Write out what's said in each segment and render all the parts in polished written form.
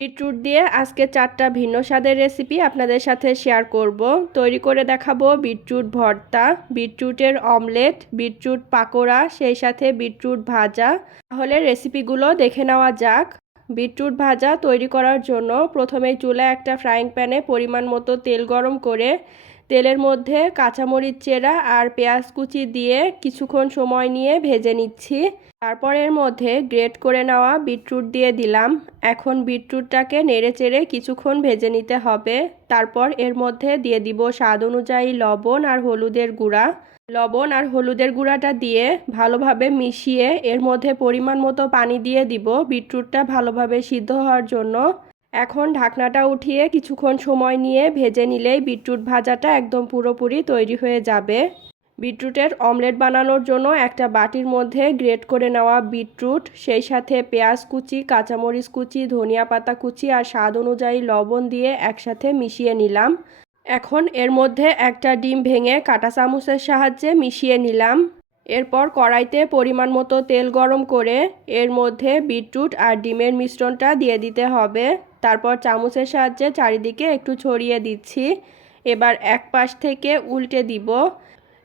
Beetroot দিয়ে আজকে 4টা ভিন্ন স্বাদের রেসিপি আপনাদের সাথে শেয়ার করব। তৈরি করে দেখাবো বিটরুট ভর্তা, বিটরুটের অমলেট, বিটরুট পাকোড়া, সেই সাথে বিটরুট ভাজা। তাহলে রেসিপিগুলো দেখে নেওয়া যাক। বিটরুট ভাজা তৈরি করার জন্য প্রথমেই চুলায় একটা ফ্রাইং প্যানে পরিমাণ মতো তেল গরম করে তেলের মধ্যে কাঁচামরিচ চেরা আর পেঁয়াজ কুচি দিয়ে কিছুক্ষণ সময় নিয়ে ভেজে নিচ্ছি। তারপর এর মধ্যে গ্রেট করে নেওয়া বিটরুট দিয়ে দিলাম। এখন বিটরুটটাকে নেড়ে চেড়ে কিছুক্ষণ ভেজে নিতে হবে। তারপর এর মধ্যে দিয়ে দিব স্বাদ অনুযায়ী লবণ আর হলুদের গুঁড়া। লবণ আর হলুদের গুঁড়াটা দিয়ে ভালোভাবে মিশিয়ে এর মধ্যে পরিমাণ মতো পানি দিয়ে দিব বিটরুটটা ভালোভাবে সিদ্ধ হওয়ার জন্য। এখন ঢাকনাটা উঠিয়ে কিছুক্ষণ সময় নিয়ে ভেজে নিলেই বিটরুট ভাজাটা একদম পুরোপুরি তৈরি হয়ে যাবে। বিটরুটের অমলেট বানানোর জন্য একটা বাটির মধ্যে গ্রেট করে নেওয়া বিটরুট, সেই সাথে পেঁয়াজ কুচি, কাঁচামরিচ কুচি, ধনিয়া পাতা কুচি আর স্বাদ অনুযায়ী লবণ দিয়ে একসাথে মিশিয়ে নিলাম। এখন এর মধ্যে একটা ডিম ভেঙে কাঁটা চামচের সাহায্যে মিশিয়ে নিলাম। এরপর কড়াইতে পরিমাণ মতো তেল গরম করে এর মধ্যে বিটরুট আর ডিমের মিশ্রণটা দিয়ে দিতে হবে। তারপর চামচের সাহায্যে চারিদিকে একটু ছড়িয়ে দিচ্ছি। এবার এক পাশ থেকে উল্টে দিব।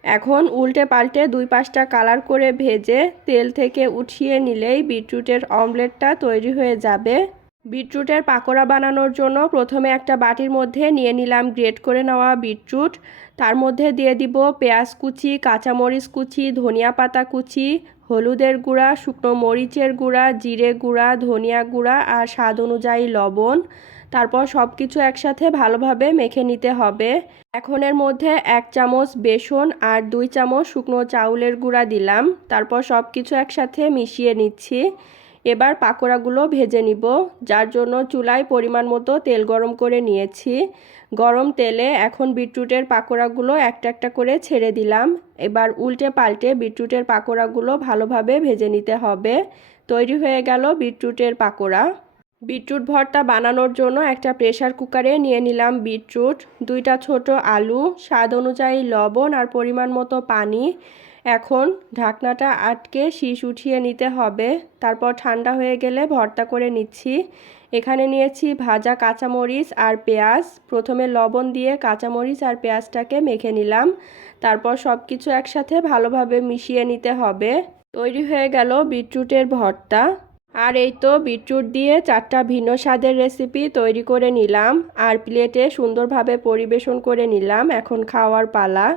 এখন উল্টে পাল্টে দুই পাশটা কালার করে ভেজে তেল থেকে উঠিয়ে নিলেই বিটরুটের অমলেটটা তৈরি হয়ে যাবে। বিটরুটের পাকোড়া বানানোর জন্য প্রথমে একটা বাটির মধ্যে নিয়ে নিলাম গ্রেট করে নেওয়া বিটরুট। তার মধ্যে দিয়ে দিব পেঁয়াজ কুচি, কাঁচামরিচ কুচি, ধনিয়া পাতা কুচি, হলুদের গুঁড়া, শুকনো মরিচের গুঁড়া, জিরে গুঁড়া, ধনিয়া গুঁড়া আর স্বাদ অনুযায়ী লবণ। তারপর সব কিছু একসাথে ভালোভাবে মেখে নিতে হবে। এখন এর মধ্যে 1 চামচ বেসন আর 2 চামচ শুকনো চাউলের গুঁড়া দিলাম। তারপর সব কিছু একসাথে মিশিয়ে নিচ্ছি। এবার পাকোড়াগুলো ভেজে নিব, যার জন্য চুলায় পরিমাণ মতো তেল গরম করে নিয়েছি। গরম তেলে এখন বিটরুটের পাকোড়াগুলো একটা একটা করে ছেড়ে দিলাম। এবার উল্টে পাল্টে বিটরুটের পাকোড়াগুলো ভালোভাবে ভেজে নিতে হবে। তৈরি হয়ে গেল বিটরুটের পাকোড়া। বিটরুট ভর্তা বানানোর জন্য একটা প্রেসার কুকারে নিয়ে নিলাম বিটরুট, 2টা ছোট আলু, স্বাদ অনুযায়ী লবণ আর পরিমাণ মতো পানি। এখন ঢাকনাটা আটকে শীষ উঠিয়ে নিতে হবে। তারপর ঠান্ডা হয়ে গেলে ভর্তা করে নিচ্ছি। এখানে নিয়েছি ভাজা কাঁচামরিচ আর পেঁয়াজ। প্রথমে লবণ দিয়ে কাঁচামরিচ আর পেঁয়াজটাকে মেখে নিলাম। তারপর সব কিছু একসাথে ভালোভাবে মিশিয়ে নিতে হবে। তৈরি হয়ে গেল বিটরুটের ভর্তা। আর এই তো বিটরুট দিয়ে 4টা ভিন্ন স্বাদের রেসিপি তৈরি করে নিলাম আর প্লেটে সুন্দরভাবে পরিবেশন করে নিলাম। এখন খাওয়ার পালা।